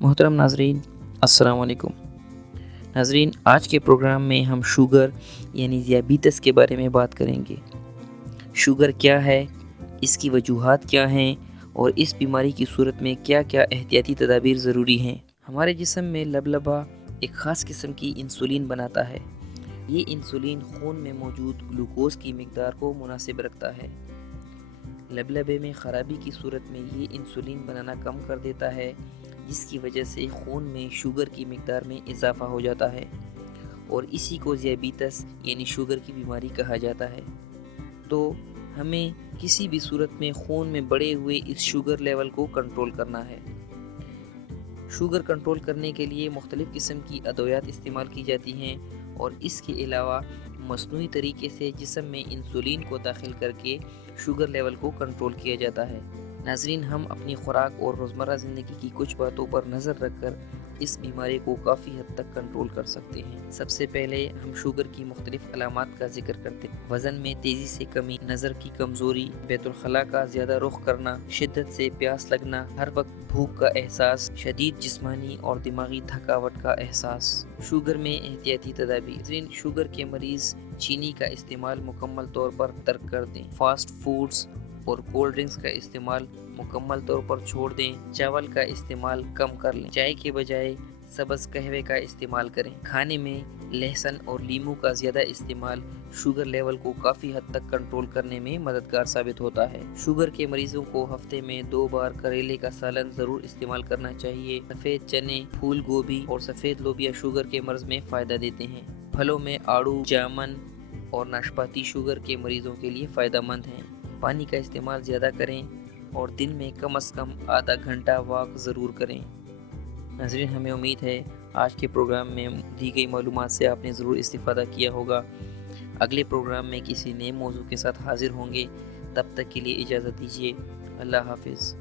محترم ناظرین، السلام علیکم۔ ناظرین، آج کے پروگرام میں ہم شوگر یعنی ذیابیطس کے بارے میں بات کریں گے۔ شوگر کیا ہے، اس کی وجوہات کیا ہیں اور اس بیماری کی صورت میں کیا کیا احتیاطی تدابیر ضروری ہیں۔ ہمارے جسم میں لبلبہ ایک خاص قسم کی انسولین بناتا ہے۔ یہ انسولین خون میں موجود گلوکوز کی مقدار کو مناسب رکھتا ہے۔ لبلبے میں خرابی کی صورت میں یہ انسولین بنانا کم کر دیتا ہے، جس کی وجہ سے خون میں شوگر کی مقدار میں اضافہ ہو جاتا ہے اور اسی کو ذیابیطس یعنی شوگر کی بیماری کہا جاتا ہے۔ تو ہمیں کسی بھی صورت میں خون میں بڑھے ہوئے اس شوگر لیول کو کنٹرول کرنا ہے۔ شوگر کنٹرول کرنے کے لیے مختلف قسم کی ادویات استعمال کی جاتی ہیں اور اس کے علاوہ مصنوعی طریقے سے جسم میں انسولین کو داخل کر کے شوگر لیول کو کنٹرول کیا جاتا ہے۔ ناظرین، ہم اپنی خوراک اور روزمرہ زندگی کی کچھ باتوں پر نظر رکھ کر اس بیماری کو کافی حد تک کنٹرول کر سکتے ہیں۔ سب سے پہلے ہم شوگر کی مختلف علامات کا ذکر کرتے ہیں۔ وزن میں تیزی سے کمی، نظر کی کمزوری، بیت الخلاء کا زیادہ رخ کرنا، شدت سے پیاس لگنا، ہر وقت بھوک کا احساس، شدید جسمانی اور دماغی تھکاوٹ کا احساس۔ شوگر میں احتیاطی تدابیر۔ شوگر کے مریض چینی کا استعمال مکمل طور پر ترک کر دیں۔ فاسٹ فوڈز اور کولڈ ڈرنکس کا استعمال مکمل طور پر چھوڑ دیں۔ چاول کا استعمال کم کر لیں۔ چائے کے بجائے سبز قہوے کا استعمال کریں۔ کھانے میں لہسن اور لیموں کا زیادہ استعمال شوگر لیول کو کافی حد تک کنٹرول کرنے میں مددگار ثابت ہوتا ہے۔ شوگر کے مریضوں کو ہفتے میں 2 بار کریلے کا سالن ضرور استعمال کرنا چاہیے۔ سفید چنے، پھول گوبھی اور سفید لوبیا شوگر کے مرض میں فائدہ دیتے ہیں۔ پھلوں میں آڑو، جامن اور ناشپاتی شوگر کے مریضوں کے لیے فائدہ مند ہیں۔ پانی کا استعمال زیادہ کریں اور دن میں کم از کم آدھا گھنٹہ واک ضرور کریں۔ ناظرین، ہمیں امید ہے آج کے پروگرام میں دی گئی معلومات سے آپ نے ضرور استفادہ کیا ہوگا۔ اگلے پروگرام میں کسی نئے موضوع کے ساتھ حاضر ہوں گے۔ تب تک کے لیے اجازت دیجیے۔ اللہ حافظ۔